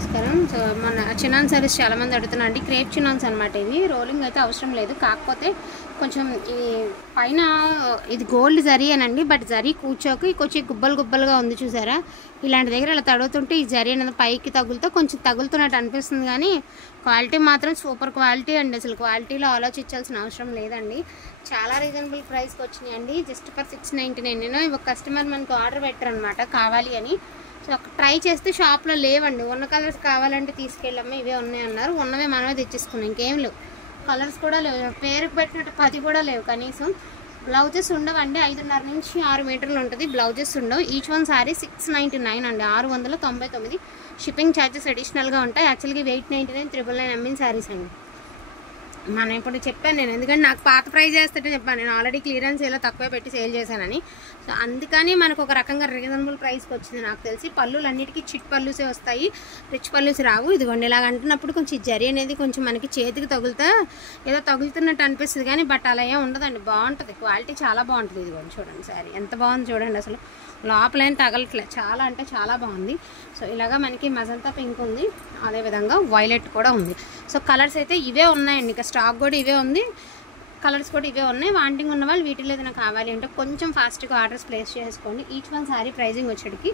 నమస్కారం. సో మన చినాన్ సారీస్ చాలామంది అడుగుతున్నారండి. క్రేప్ చినాన్స్ అనమాట. ఇవి రోలింగ్ అయితే అవసరం లేదు, కాకపోతే కొంచెం ఈ పైన ఇది గోల్డ్ జరీ అనండి, బట్ జరీ కూర్చోక కొంచెం గుబ్బలు గుబ్బలుగా ఉంది చూసారా. ఇలాంటి దగ్గర ఇలా తడుగుతుంటే ఈ జరీ అనేది పైకి తగులుతూ కొంచెం తగులుతున్నట్టు అనిపిస్తుంది, కానీ క్వాలిటీ మాత్రం సూపర్ క్వాలిటీ అండి. అసలు క్వాలిటీలో ఆలోచించాల్సిన అవసరం లేదండి. చాలా రీజనబుల్ ప్రైస్కి వచ్చినాయండి. Just for 699. నేను ఒక కస్టమర్ మనకు ఆర్డర్ పెట్టారనమాట కావాలి అని. సో ట్రై చేస్తే షాప్లో లేవండి. ఉన్న కలర్స్ కావాలంటే తీసుకెళ్ళమ్మా, ఇవే ఉన్నాయన్నారు. ఉన్నవే మనమే తెచ్చేసుకున్నాం, ఇంకేం లేవు. కలర్స్ కూడా లేవు, పేరుకు పెట్టినట్టు 10 కూడా లేవు కనీసం. బ్లౌజెస్ ఉండవండి. 5.5 నుంచి 6 మీటర్లు ఉంటుంది. బ్లౌజెస్ ఉండవు. ఈచ్ వన్ సారీ 699 అండి, 699. షిప్పింగ్ ఛార్జెస్ అడిషనల్గా ఉంటాయి. యాక్చువల్గా 899, 999 అమ్మిన శారీస్ అండి. మనం ఇప్పుడు చెప్పాను నేను, ఎందుకంటే నాకు పాత ప్రైజ్ చేస్తుంటే చెప్పాను నేను ఆల్రెడీ క్లియరెన్స్ ఇలా తక్కువ పెట్టి సేల్ చేశానని. సో అందుకని మనకు ఒక రకంగా రీజనబుల్ ప్రైస్కి వచ్చింది నాకు తెలిసి. పళ్ళులు అన్నిటికీ చిట్ పళ్ళుసే వస్తాయి, రిచ్ పళ్ళుసి రావు. ఇదిగోండి ఇలాగ అంటున్నప్పుడు కొంచెం జరీ అనేది కొంచెం మనకి చేతికి తగులుతా ఏదో తగులుతున్నట్టు అనిపిస్తుంది, కానీ బట్ అలా ఏం ఉండదండి. బాగుంటుంది, క్వాలిటీ చాలా బాగుంటుంది. ఇదిగోండి చూడండి శారీ ఎంత బాగుంది చూడండి. అసలు లోపల ఏం తగలట్లే, చాలా అంటే చాలా బాగుంది. సో ఇలాగా మనకి మజంతా పింక్ ఉంది, అదేవిధంగా వైలెట్ కూడా ఉంది. సో కలర్స్ అయితే ఇవే ఉన్నాయండి, ఇంకా స్టాక్ కూడా ఇవే ఉంది, కలర్స్ కూడా ఇవే ఉన్నాయి. వాంటింగ్ ఉన్న వాళ్ళు వీటిలో ఏదైనా కావాలి అంటే కొంచెం ఫాస్ట్గా ఆర్డర్స్ ప్లేస్ చేసుకోండి. ఈచ్ వన్ శారీ ప్రైజింగ్ వచ్చేటికి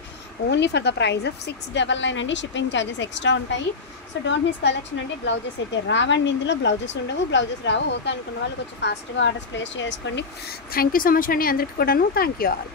only for the price of 699 అండి. షిప్పింగ్ ఛార్జెస్ ఎక్స్ట్రా ఉంటాయి. సో డోంట్ మిస్ కలెక్షన్ అండి. బ్లౌజెస్ అయితే రావండి, ఇందులో బ్లౌజెస్ ఉండవు. బ్లౌజెస్ రావు ఓకే అనుకున్న వాళ్ళు కొంచెం ఫాస్ట్గా ఆర్డర్స్ ప్లేస్ చేసుకోండి. థ్యాంక్ యూ సో మచ్ అండి అందరికీ కూడాను. Thank you all.